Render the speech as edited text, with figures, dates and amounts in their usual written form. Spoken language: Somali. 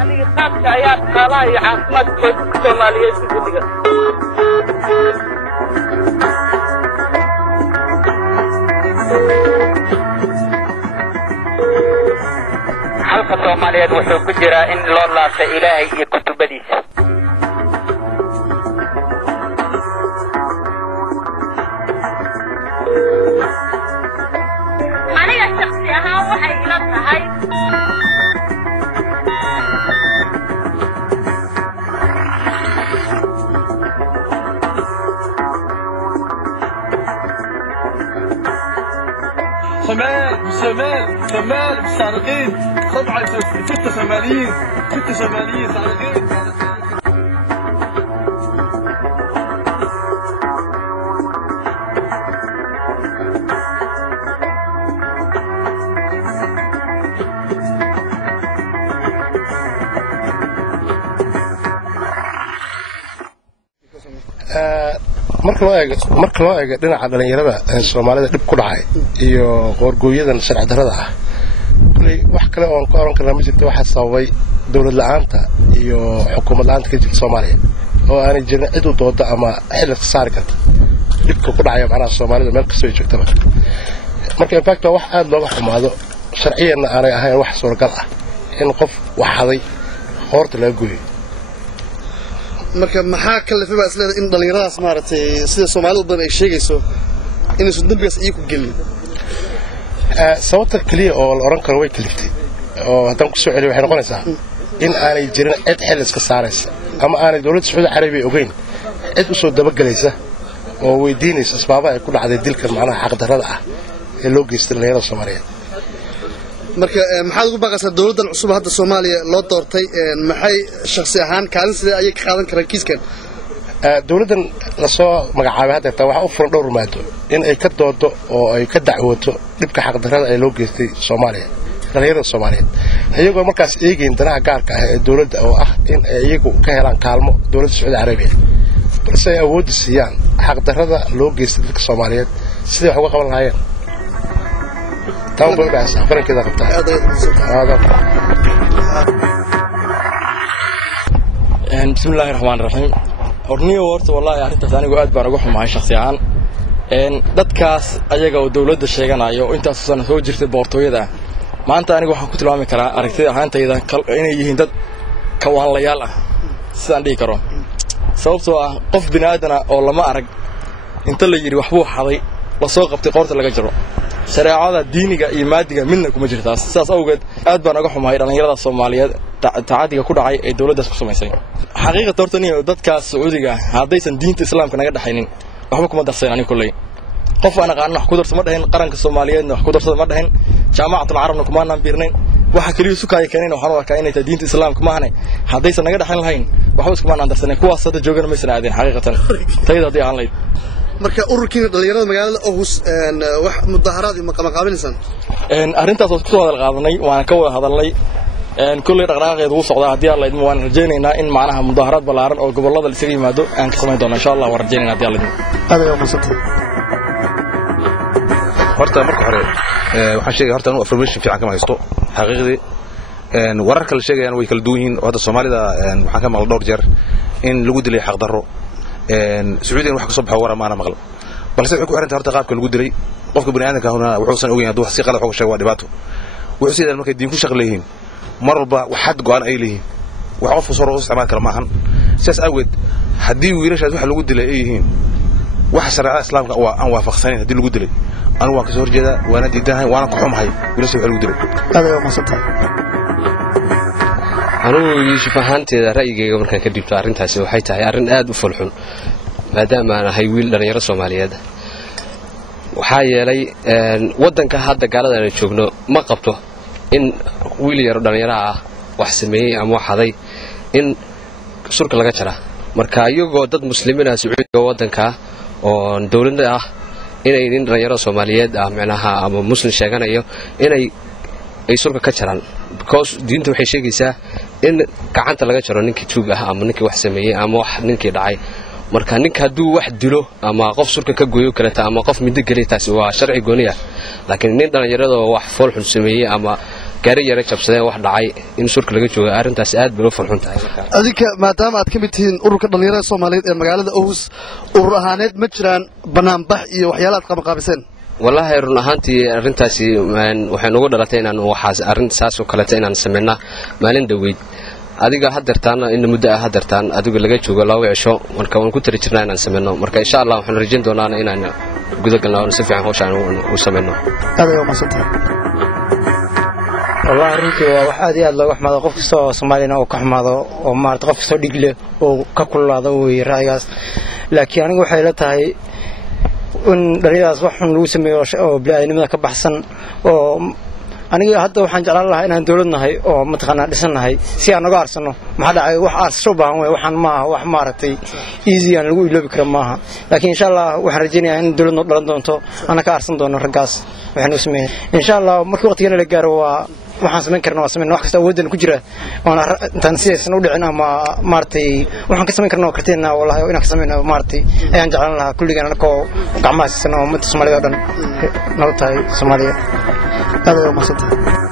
aniga qaabka ayaa dhaqaalaha iyo caafimaadka qoysaska Soomaaliyeed si guddiga halka Soomaaliyeed wuxuu ku jiraa in loo laabto Ilaahay iyo kutubadiisa aniga shakhsi ahaan waxay ila tahay شمال صادقين 86 شماليين صادقين marka loo eego dhinaca dhalinyarada Soomaalida dib ku dhacay iyo qoorgooyadan sharci darrada ah kulay wax kale oo ka oran karnaa ma jirto waxa sababay dawlad la'aanta iyo xukuumad la'aanta ka jirta Soomaaliya oo aanay jirin cid u doodo ama xil saari karta dibka ku dhacay macnaha Soomaalida meel kasta ay joogtaba marka in fact wax aad looga xumaado sharciyan aanay ahayn wax suuragal ah in qof wax haday horta laga gooyo marka maxaa kalifay isleedahay in dhalinyaradaas maartay sida Soomaalidu badan ay sheegayso in isu dambigaas ay ku gelin sababta kaliya oo la oran karo way kaliftay oo hadan ku soo celiyo waxay noqonaysaa in aanay jirin cid xil iska saaraysa ama aanay dawladda Sacuudi Carabiga ogeyn cid u soo dabagalaysa oo weydiinaysa asbaabaha ay ku dhacday dilkan macnaha xaq darrada ah ee loo geystay dhalinyarada Soomaaliyeed marka maxaad ugu baaqaysaa dawladdan cusub hadda Soomaaliya loo doortay maxay shakhsi ahaan kaalin sidee ay ka qaadan karaan kiiskan dawladdan la soo magacaabay hadda waxa u furan dhowr maado in ay ka doodo oo ay ka dacwooto dibka xaq darrada ay loo geystay Soomaaliya dhalinyarada Soomaaliyeed iyagoo markaas eegeen danaha gaarka ah ee dawladda oo ah in ay iyagu ka helaan kaalmo dawladda Sacuudi Carabiga balse ay awood siiyaan xaq darrada loo geystay dadka Soomaaliyeed sidii wax uga qaban lahaayeen تاو بس أخبرني كذا قبتها هذا بسم الله الرحمن الرحيم أرني وورت والله أنت ثاني قاعد بروح معي شخصيا dadkaas ayaga oo dawladda sheeganayo intaas sano soo jirtay boortooyada maanta anigu waxaan ku tilmaami karaa aragtida ahaantayda inay yihiin dad kawaalayaal ah sidaan dhigi karo sababtoo ah qof bini'aadan ah oo lama arag inta la yiri waxbuu xaday la soo qabtay qoorta laga jaro shareecada diiniga iyo maadiga midna kuma jirtaas sidaas awgeed aad baan uga xumahay dhalinyarada Soomaaliyeed tacaadiga ku dhacay ee dawladdaas ku sameysay xaqiiqada hortaniyo dadkaas Sacuudiga haddaysan diinta Islaamka naga dhaxaynin waxba kuma darsan ani kulay qof aan aqaan wax ku darsan ma dhahin qaranka Soomaaliyeedna wax ku darsada ma dhahin jaamacatul arabna kuma aan biirnayn waxa kaliya sukaay keenin waxaan arkaa inay tahay diinta Islaamka ma ahanay haddaysan naga dhaxayn lahayn waxba iskuma aan darsan kuwaas hadda joogan ma aysan aadin xaqiiqatan tayada aan leeyahay marka ururkiina dhalinyarada magaalada Aarhus wax mudaharaad iyo maqaabilaysan arintaas oo ku soo hadal qaadanay waan ka wada hadalnay kulli dhaqdhaqaaqeedu uu socdaa hadii Allah idmo waan rajaynaynaa in macnaha mudaharaad balaaran oo gobolada isaga yimaado aan ka sameyn doono insha Allah waan rajaynaynaa hadii Allah idmo aad ayuu muusatay horta marka hore waxaan sheegay horta inuu information fiican kama haysto xaqiiqdii wararka la sheegayaan way kala duwan yihiin hadda Soomaalida waxaan ka maqlay dhowr jeer in lagu dilay xaq darro Sacuudiga wax ka soo baxay waran maana maqal balse wuxuu ku xirantay horta qaabka lagu dilay qofka bini'aadamka huna wuxuu san ogeeyay wax si qalad xog sheeg waa dhibaato wuxuu sidoo markay diin ku shaqleeyeen mar walba wax xad go'an ay leeyihiin wax qof soo roos isticmaal kara maahan sidaas awgeed haddii wiilashaas wax lagu dilay ay yihiin wax sharciga Islaamka oo aan waafaqsanayn haddii lagu dilay anu waan ka soo horjeedaa waana diidahay waana ku xumahay wiilasha wax lagu dilay aad ayuu muusatay anigu Yuusuf ahaanteeda ra'yigayga markaan ka dhibto arrintaasi waxay tahay arrin aad u fulxun maadaama aan ahay wiil dhalinyaro Soomaaliyeed waxaa yeelay wadanka hadda gaalada aan joogno ma qabto in wiil yar dhalinyaro ah wax sameeyay ama wax haday in surka laga jara marka iyagoo dad muslimiin ah Sacuudiga wadanka oo dawladda ah inay dhalinyaro Soomaaliyeed ah macnaha ama muslim sheeganayo inay ay surka ka jaraan because diintu waxay sheegaysaa in gacanta laga jaro ninkii tuug ah ama ninkii wax sameeyay ama wax ninkii dhacay marka ninka haduu wax dilo ama qof surka ka gooyo kale ama qof mid galay taasi waa sharci gooniya laakiin nin dhalinyarada wax fool xun sameeyay ama gaari yara jabsadeen wax dhacay in surka laga joogo arrintaas aad bay u farxun tahay adinka maadaama aad ka mid tihiin ururka dhalinyarada Soomaaliyeed ee magaalada Aarhus urur ahaaneed ma jiraan banaanbax iyo waxyaalo aad qabanqaabiseen wallahi run ahaantii arrintaasi waxay nagu dhalatay inaan waxaas arrintaas oo kale inaan sameeyna maalin dhaweyd adiga hadartaan in muddo ah hadartaan adiga laga joogo 2 cisho marka waan ku tiri jirnaa inaan sameeyno marka insha Allah waxaan rajeen doonaa inaan gudaha galno si fiican hawshan u sameeyno aad maasanta والله أرنتي واحد يلا وحمد قف كسر سومالينا وكحمد ومارت قف كسر دقلة وككل هذا ويرايس لكن أنا وحيلتها هي إن دليل أصبح نلوسم وبلا نمنا كبحسن أنا حتى وحن جعل الله إن دولنا هاي أو متخنا لسنا هاي سيانا قارسنا ما حدا وحار صوبه وحن ما وحمارتي إيزي أنا أقول له بكرة معها لكن إن شاء الله وحرجيني إن دولنا لندن تو أنا كارسن دون الرقاص وحن اسمه إن شاء الله مركو وقتنا لقاروا waxaan sameyn karnaa waa sameyn wax kasta waddan ku jira oo tan siyaasna u dhicina ma maartay waxaan ka sameyn karnaa karteena wallahi inaan ka sameeyno maartay ayaan jeclaan lahaa kulligan anakoo gacmaha siisano ummadda Soomaaliyeed oo dhan nabad tahay Soomaaliya aad u mahadsantahay